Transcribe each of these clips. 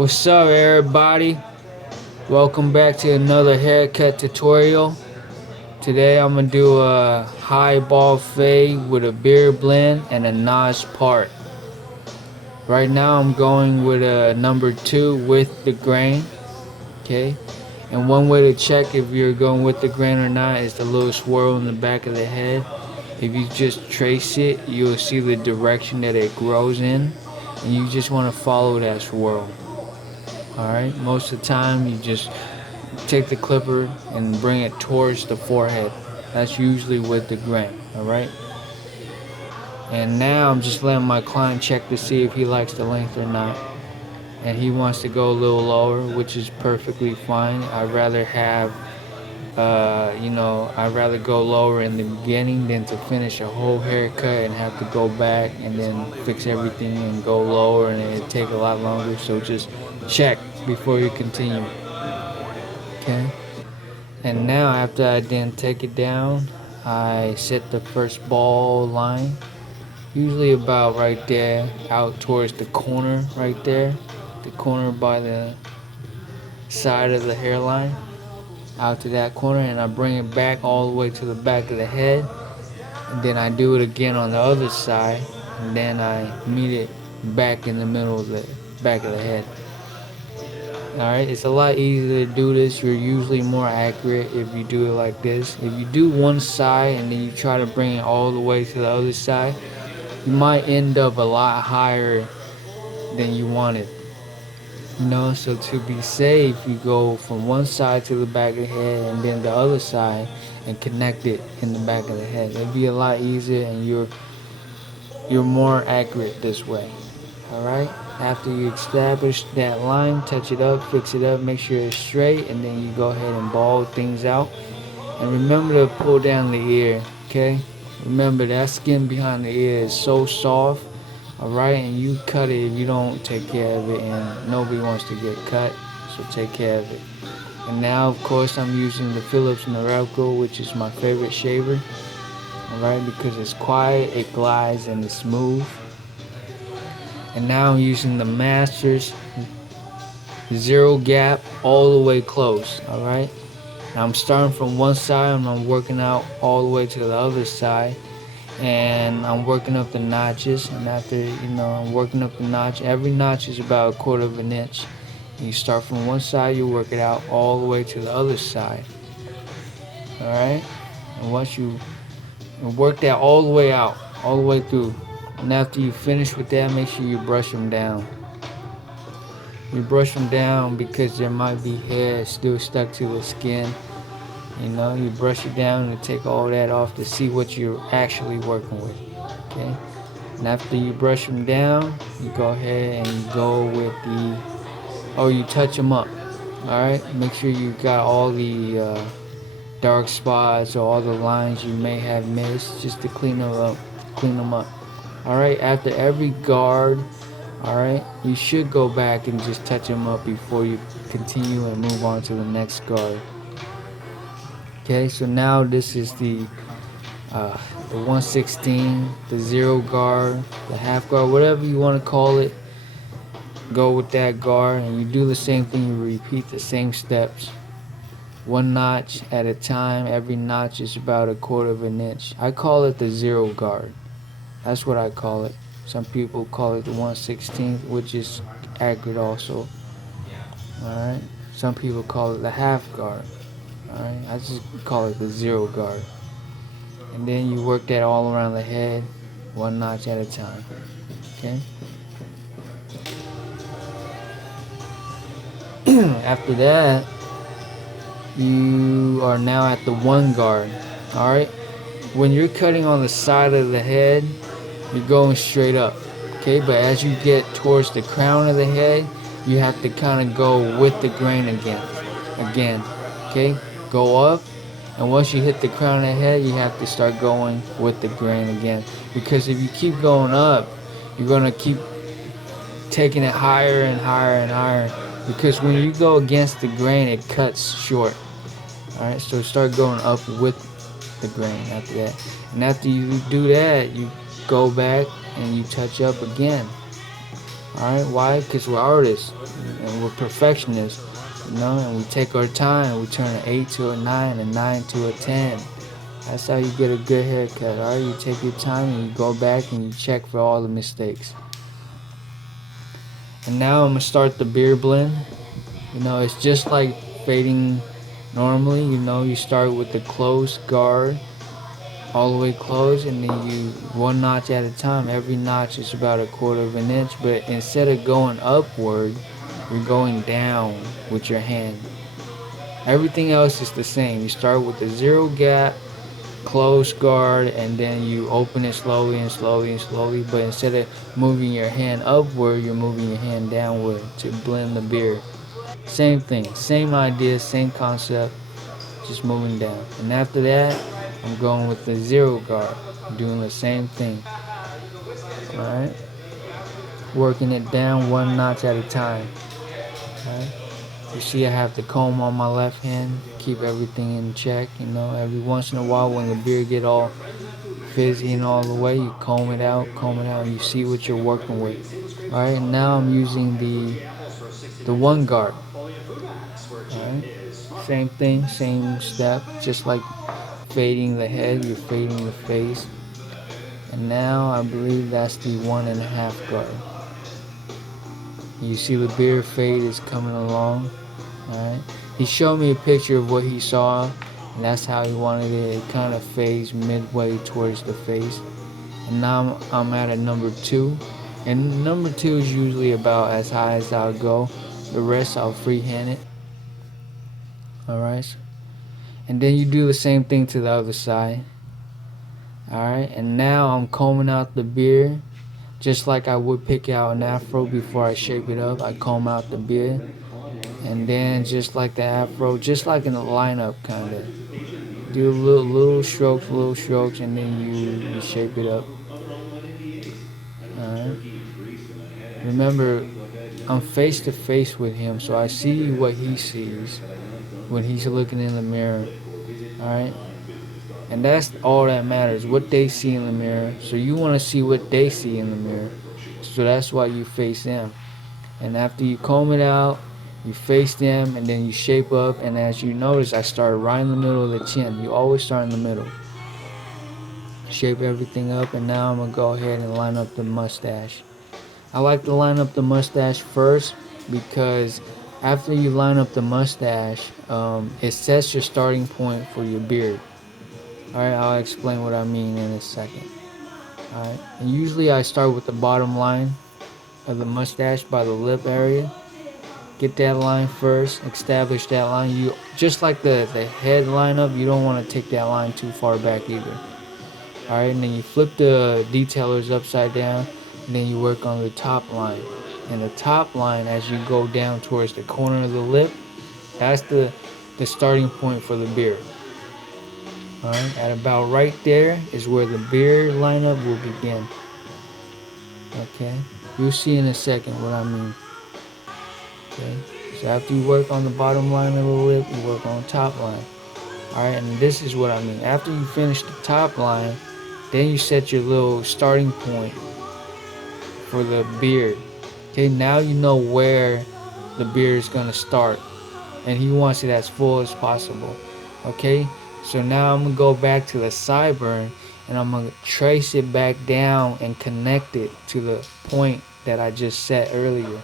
What's up, everybody? Welcome back to another haircut tutorial. Today I'm gonna do a high ball fade with a beard blend and a notch part. Right now I'm going with a number 2 with the grain. Okay, and one way to check if you're going with the grain or not is the little swirl in the back of the head. If you just trace it, you'll see the direction that it grows in, and you just want to follow that swirl. Alright, most of the time you just take the clipper and bring it towards the forehead. That's usually with the grain. Alright, and now I'm just letting my client check to see if he likes the length or not, and he wants to go a little lower, which is perfectly fine. I'd rather have I'd rather go lower in the beginning than to finish a whole haircut and have to go back and then fix everything and go lower, and it'd take a lot longer. So just check before you continue. Okay, and now after I then take it down, I set the first ball line, usually about right there, out towards the corner right there, the corner by the side of the hairline, out to that corner, and I bring it back all the way to the back of the head, and then I do it again on the other side, and then I meet it back in the middle of the back of the head. Alright, it's a lot easier to do this. You're usually more accurate if you do it like this. If you do one side and then you try to bring it all the way to the other side, you might end up a lot higher than you wanted. So to be safe, you go from one side to the back of the head and then the other side and connect it in the back of the head. It'd be a lot easier, and you're more accurate this way. Alright? After you establish that line, touch it up, fix it up, make sure it's straight, and then you go ahead and ball things out. And remember to pull down the ear, okay? Remember that skin behind the ear is so soft. Alright, and you cut it if you don't take care of it, and nobody wants to get cut, so take care of it. And now, of course, I'm using the Philips Norelco, which is my favorite shaver. Alright, because it's quiet, it glides, and it's smooth. And now I'm using the Masters Zero Gap all the way close. Alright, now I'm starting from one side and I'm working out all the way to the other side. And I'm working up the notches, and after I'm working up the notch, every notch is about 1/4 of an inch. And you start from one side, you work it out all the way to the other side. Alright, and once you work that all the way out, all the way through, and after you finish with that, make sure you brush them down. You brush them down because there might be hair still stuck to the skin. You brush it down and take all that off to see what you're actually working with. Okay, and after you brush them down, you go ahead and go with you touch them up. Alright, make sure you got all the dark spots or all the lines you may have missed, just to clean them up. Alright, after every guard, alright, you should go back and just touch them up before you continue and move on to the next guard. Okay, so now this is the 1/16, the zero guard, the half guard, whatever you want to call it. Go with that guard, and you do the same thing. You repeat the same steps, one notch at a time. Every notch is about 1/4 of an inch. I call it the zero guard. That's what I call it. Some people call it the 1/16, which is accurate also. Alright, some people call it the half guard. Alright, I just call it the zero guard. And then you work that all around the head, one notch at a time. Okay? After that, you are now at the one guard. Alright? When you're cutting on the side of the head, you're going straight up. Okay? But as you get towards the crown of the head, you have to kind of go with the grain again. Okay? Go up, and once you hit the crown of the head, you have to start going with the grain again. Because if you keep going up, you're going to keep taking it higher and higher and higher. Because when you go against the grain, it cuts short. Alright, so start going up with the grain after that. And after you do that, you go back and you touch up again. Alright, why? Because we're artists and we're perfectionists, and we take our time. We turn an 8 to a 9, a 9 to a 10. That's how you get a good haircut. Alright, you take your time and you go back and you check for all the mistakes. And now I'm gonna start the beard blend. It's just like fading normally. You start with the closed guard, all the way closed, and then you one notch at a time. Every notch is about a quarter of an inch, but instead of going upward, you're going down with your hand. Everything else is the same. You start with the zero gap, close guard, and then you open it slowly and slowly and slowly, but instead of moving your hand upward, you're moving your hand downward to blend the beard. Same thing, same idea, same concept, just moving down. And after that, I'm going with the zero guard, doing the same thing. Alright, working it down one notch at a time. Alright, you see I have the comb on my left hand, keep everything in check. Every once in a while when the beard get all fizzy and all the way, you comb it out, and you see what you're working with. Alright, now I'm using the one guard. Alright, same thing, same step, just like fading the head, you're fading the face. And now I believe that's the 1.5 guard. You see the beard fade is coming along. Alright, he showed me a picture of what he saw, and that's how he wanted it. It kind of fades midway towards the face. And now I'm at a number 2, and number 2 is usually about as high as I'll go. The rest I'll freehand it. Alright, and then you do the same thing to the other side. Alright, and now I'm combing out the beard just like I would pick out an afro before I shape it up. I comb out the beard, and then just like the afro, just like in a lineup kind of, do little strokes, and then you shape it up. Alright, remember, I'm face to face with him, so I see what he sees when he's looking in the mirror. Alright, and that's all that matters, what they see in the mirror. So you want to see what they see in the mirror, so that's why you face them. And after you comb it out, you face them, and then you shape up. And as you notice, I start right in the middle of the chin. You always start in the middle. Shape everything up, and now I'm going to go ahead and line up the mustache. I like to line up the mustache first because after you line up the mustache, it sets your starting point for your beard. Alright, I'll explain what I mean in a second. Alright, and usually I start with the bottom line of the mustache by the lip area. Get that line first, establish that line. You just like the head lineup, you don't want to take that line too far back either. Alright, and then you flip the detailers upside down, and then you work on the top line. And the top line, as you go down towards the corner of the lip, that's the starting point for the beard. Alright, at about right there is where the beard lineup will begin. Okay, you'll see in a second what I mean. Okay, so after you work on the bottom line of the lip, you work on the top line. Alright, and this is what I mean. After you finish the top line, then you set your little starting point for the beard. Okay, now you know where the beard is going to start, and he wants it as full as possible. Okay, so now I'm going to go back to the sideburn, and I'm going to trace it back down and connect it to the point that I just set earlier.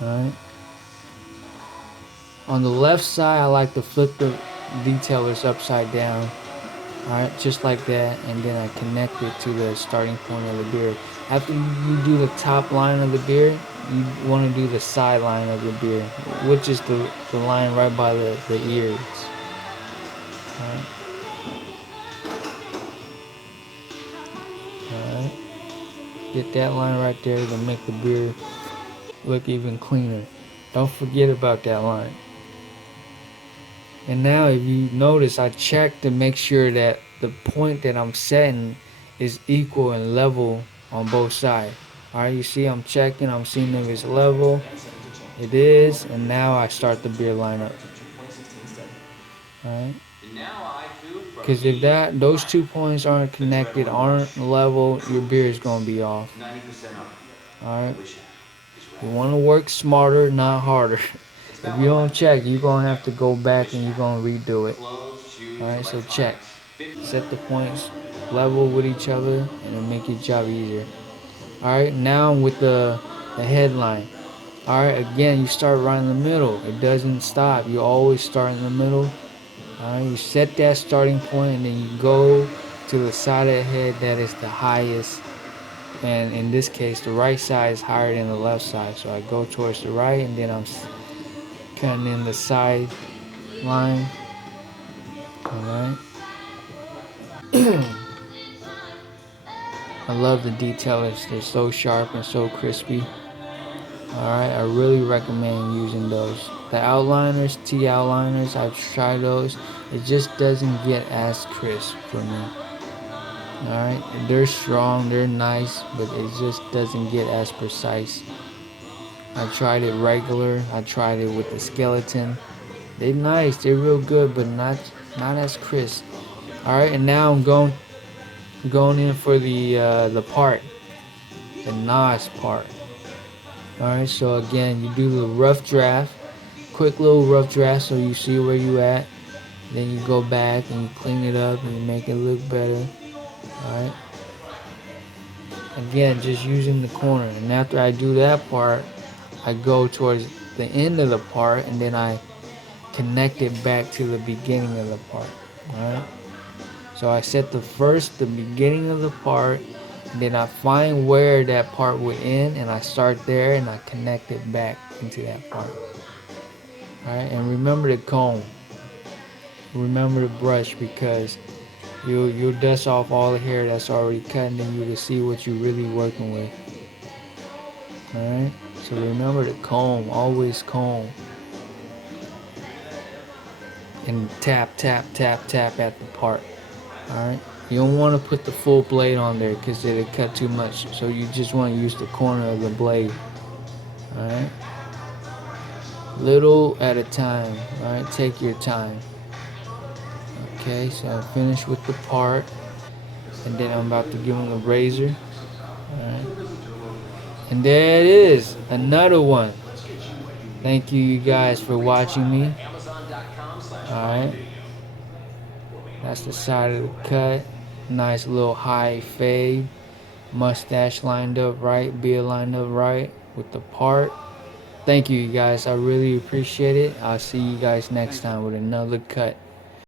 Alright, on the left side, I like to flip the detailers upside down. Alright, just like that, and then I connect it to the starting point of the beard. After you do the top line of the beard, you want to do the side line of the beard, which is the line right by the ears. Alright. Alright. Get that line right there to make the beard look even cleaner. Don't forget about that line. And now if you notice, I check to make sure that the point that I'm setting is equal and level on both sides. Alright, you see I'm checking, I'm seeing if it's level. It is, and now I start the beard lineup. Alright. Because if those 2 points aren't connected, aren't level, your beard is going to be off. Alright? You want to work smarter, not harder. If you don't check, you're going to have to go back and you're going to redo it. Alright, so check. Set the points level with each other and it'll make your job easier. Alright, now with the headline. Alright, again, you start right in the middle. It doesn't stop. You always start in the middle. Alright, you set that starting point and then you go to the side of the head that is the highest. And in this case, the right side is higher than the left side. So I go towards the right and then I'm cutting in the side line. Alright. I love the details. They're so sharp and so crispy. Alright, I really recommend using those. The outliners, T outliners, I've tried those. It just doesn't get as crisp for me. Alright, they're strong, they're nice, but it just doesn't get as precise. I tried it regular, I tried it with the skeleton. They're nice, they're real good, but not as crisp. Alright, and now I'm going in for the part, the NOS part. Alright, so again, you do the rough draft, quick little rough draft so you see where you at. Then you go back and you clean it up and you make it look better. Alright. Again, just using the corner. And after I do that part, I go towards the end of the part and then I connect it back to the beginning of the part. Alright. So I set the beginning of the part, and then I find where that part would end and I start there and I connect it back into that part. Alright, and remember the comb. Remember the brush, because you'll dust off all the hair that's already cut and then you can see what you're really working with. Alright, so remember to comb, always comb. And tap, tap, tap, tap at the part. Alright, you don't want to put the full blade on there because it'll cut too much, so you just want to use the corner of the blade. Alright, little at a time. Alright, take your time. Okay, so I finished with the part, and then I'm about to give him a razor. Alright, and there it is, another one. Thank you guys for watching me. Alright, that's the side of the cut. Nice little high fade. Mustache lined up right, beard lined up right with the part. Thank you guys, I really appreciate it. I'll see you guys next time with another cut.